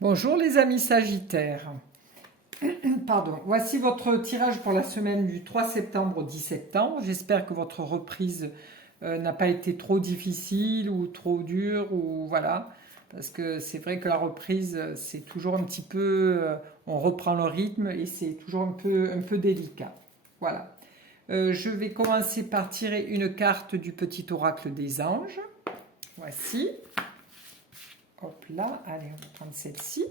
Bonjour les amis Sagittaires. Pardon. Voici votre tirage pour la semaine du 3 septembre au 10 septembre. J'espère que votre reprise n'a pas été trop difficile ou trop dure ou voilà. Parce que c'est vrai que la reprise, c'est toujours un petit peu, on reprend le rythme et c'est toujours un peu délicat. Voilà. Je vais commencer par tirer une carte du petit oracle des anges. Voici. Hop là, allez, on va prendre celle-ci.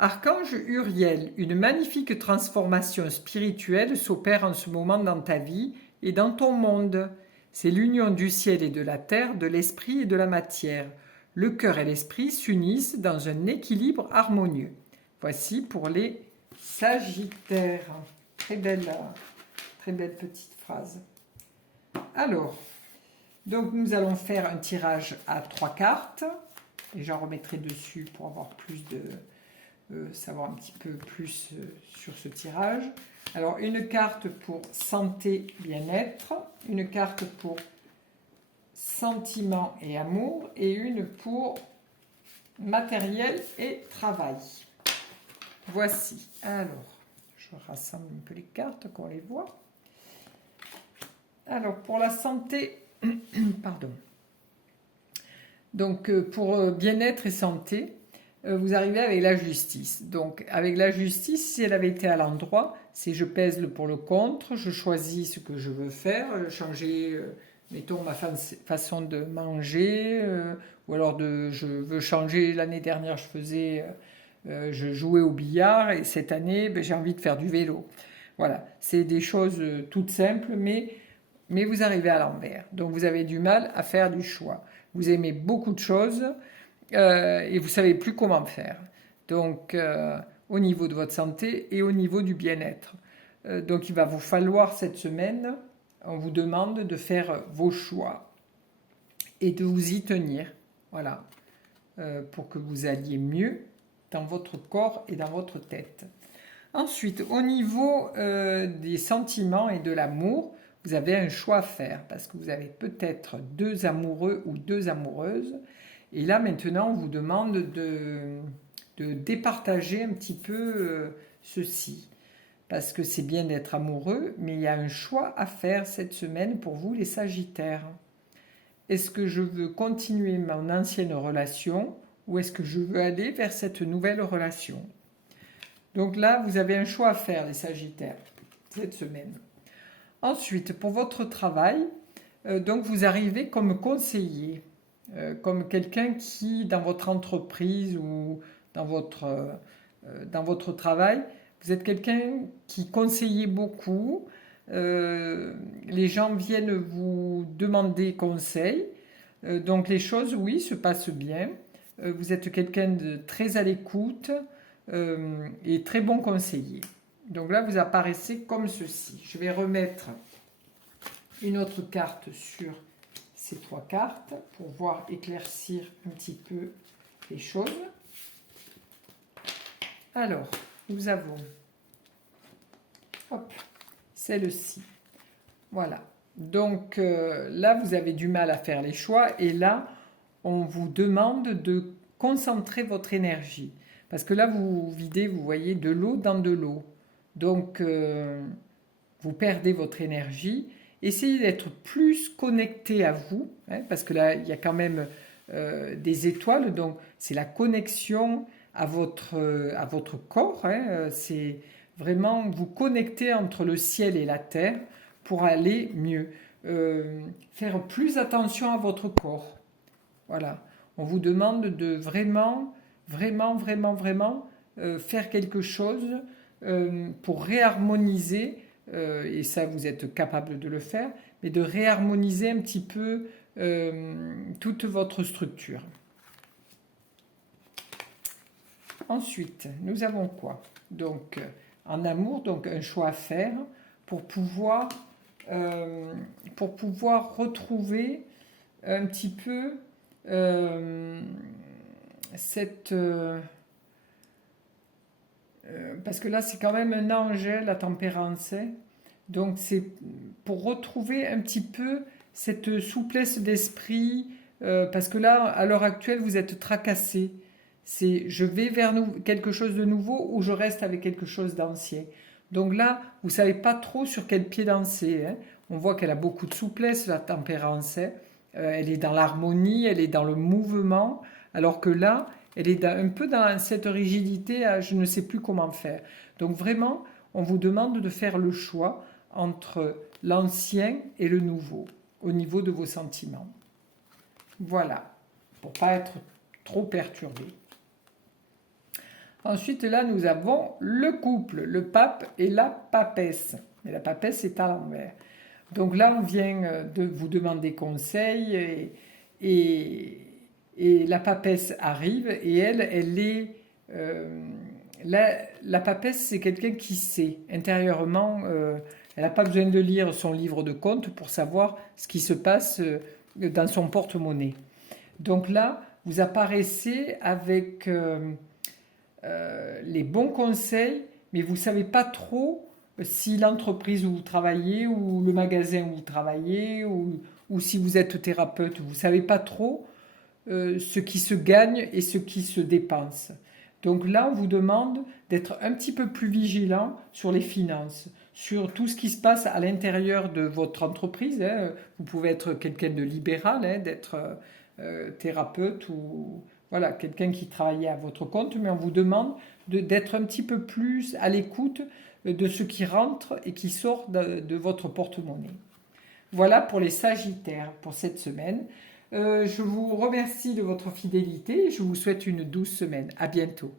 Archange Uriel, une magnifique transformation spirituelle s'opère en ce moment dans ta vie et dans ton monde. C'est l'union du ciel et de la terre, de l'esprit et de la matière. Le cœur et l'esprit s'unissent dans un équilibre harmonieux. Voici pour les Sagittaires. Très belle petite phrase. Alors, donc nous allons faire un tirage à 3 cartes. Et j'en remettrai dessus pour avoir plus de... savoir un petit peu plus sur ce tirage. Alors, une carte pour santé, bien-être, une carte pour sentiment et amour, et une pour matériel et travail. Voici. Alors, je rassemble un peu les cartes, qu'on les voit. Alors, pour la santé, pardon. Donc, pour bien-être et santé, vous arrivez avec la justice. Donc, avec la justice, si elle avait été à l'endroit, c'est je pèse le pour le contre, je choisis ce que je veux faire, changer, mettons, ma façon de manger, ou alors je veux changer. L'année dernière, je jouais au billard, et cette année, j'ai envie de faire du vélo. Voilà, c'est des choses toutes simples, mais vous arrivez à l'envers. Donc, vous avez du mal à faire du choix. Vous aimez beaucoup de choses, et vous ne savez plus comment faire. Donc, au niveau de votre santé et au niveau du bien-être. Donc, il va vous falloir cette semaine, on vous demande de faire vos choix et de vous y tenir. Voilà. Pour que vous alliez mieux dans votre corps et dans votre tête. Ensuite, au niveau des sentiments et de l'amour, vous avez un choix à faire parce que vous avez peut-être 2 amoureux ou 2 amoureuses. Et là, maintenant, on vous demande de départager un petit peu ceci. Parce que c'est bien d'être amoureux, mais il y a un choix à faire cette semaine pour vous, les Sagittaires. Est-ce que je veux continuer mon ancienne relation ou est-ce que je veux aller vers cette nouvelle relation? Donc là, vous avez un choix à faire, les Sagittaires, cette semaine. Ensuite, pour votre travail, donc vous arrivez comme conseiller. Comme quelqu'un qui, dans votre entreprise ou dans votre travail, vous êtes quelqu'un qui conseille beaucoup. Les gens viennent vous demander conseil. Donc les choses, oui, se passent bien. Vous êtes quelqu'un de très à l'écoute et très bon conseiller. Donc là, vous apparaissez comme ceci. Je vais remettre une autre carte sur ces 3 cartes pour voir éclaircir un petit peu les choses. Alors, nous avons celle-ci. Voilà. Donc là, vous avez du mal à faire les choix et là, on vous demande de concentrer votre énergie. Parce que là, vous videz, vous voyez, de l'eau dans de l'eau. Donc, vous perdez votre énergie. Essayez d'être plus connecté à vous, hein, parce que là, il y a quand même des étoiles, donc c'est la connexion à votre corps. Hein, c'est vraiment vous connecter entre le ciel et la terre pour aller mieux. Faire plus attention à votre corps. Voilà. On vous demande de vraiment, vraiment, vraiment, vraiment faire quelque chose pour réharmoniser, et ça vous êtes capable de le faire, mais de réharmoniser un petit peu toute votre structure. Ensuite, nous avons quoi? Donc, en amour, donc un choix à faire pour pouvoir retrouver un petit peu cette... parce que là, c'est quand même un ange, la tempérance. Hein. Donc, c'est pour retrouver un petit peu cette souplesse d'esprit, parce que là, à l'heure actuelle, vous êtes tracassé. C'est je vais vers quelque chose de nouveau ou je reste avec quelque chose d'ancien. Donc là, vous ne savez pas trop sur quel pied danser, hein. On voit qu'elle a beaucoup de souplesse, la tempérance, hein. Elle est dans l'harmonie, elle est dans le mouvement, alors que là, elle est un peu dans cette rigidité, je ne sais plus comment faire. Donc vraiment, on vous demande de faire le choix entre l'ancien et le nouveau au niveau de vos sentiments. Voilà, pour pas être trop perturbé. Ensuite, là, nous avons le couple, le pape et la papesse. Mais la papesse est à l'envers. Donc là, on vient de vous demander conseil et la papesse arrive et elle est... la papesse, c'est quelqu'un qui sait intérieurement, elle n'a pas besoin de lire son livre de comptes pour savoir ce qui se passe dans son porte-monnaie. Donc là, vous apparaissez avec les bons conseils, mais vous ne savez pas trop si l'entreprise où vous travaillez ou le magasin où vous travaillez ou si vous êtes thérapeute, vous ne savez pas trop ce qui se gagne et ce qui se dépense. Donc là, on vous demande d'être un petit peu plus vigilant sur les finances, sur tout ce qui se passe à l'intérieur de votre entreprise, hein. Vous pouvez être quelqu'un de libéral, hein, d'être thérapeute ou voilà, quelqu'un qui travaille à votre compte, mais on vous demande d'être un petit peu plus à l'écoute de ce qui rentre et qui sort de votre porte-monnaie. Voilà pour les Sagittaires pour cette semaine. Je vous remercie de votre fidélité et je vous souhaite une douce semaine. À bientôt.